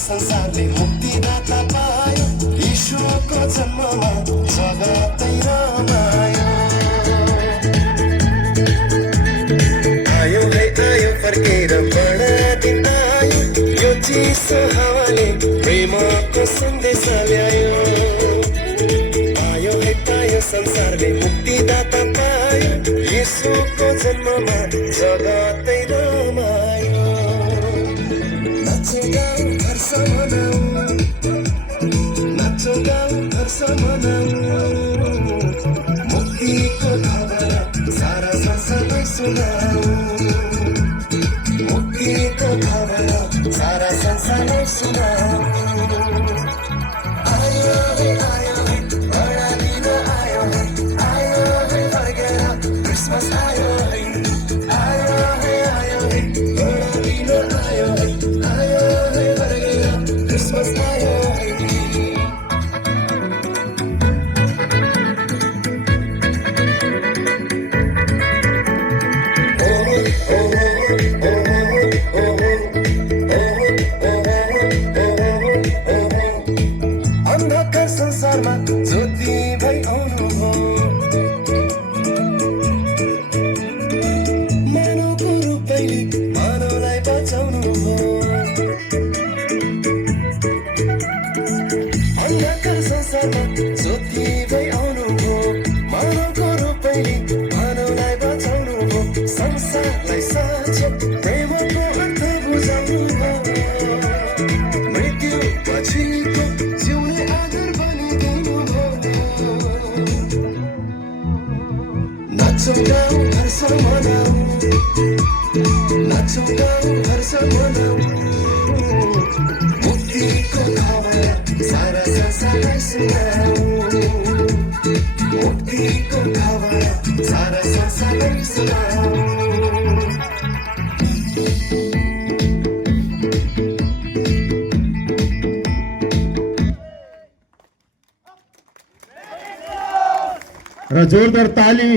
संसारले मुक्तिदाता पायो ईश्वरको जन्ममा जगतै रमायो आयो है आयो फर्केर बडा दिन आयो यो चिसो हावाले प्रेमको सन्देश ल्यायो आयो है आयो संसारले मुक्तिदाता पायो ईश्वरको जन्ममा जगतै रमायो नाचो गाउँ हर्ष मनाऊ नाचो गाउँ हर्ष मनाऊ मुक्तिको खबर सारा संसारलाई सुनाऊ मुक्तिको खबर सारा संसारलाई सुनाऊ आयो है बडा दिन आयो है फर्केर क्रिसमस आयो है बडा दिन आयो है फर्केर क्रिसमस आयो है अन्धकार संसारमा ज्योति भई आउनुभयो मानवको रूपैले मानवलाई बचाउनुभयो अन्धकार संसारमा ज्योति भई आउनुभयो मानवको रूपैले मानवलाई बचाउनुभयो संसारलाई साँचो प्रेमको अर्थ बुझाउनुभयो मृत्यु पछिको जिउने आधार बनिदिनुभयो नाचौ गाउँ हर्ष मनाऊ नाचौ गाउँ हर्ष मनाऊ मुक्तिको खबर सारा संसारलाई सुनाऊ मुक्तिको खबर सारा संसारलाई सुनाऊ र जोरदार ताली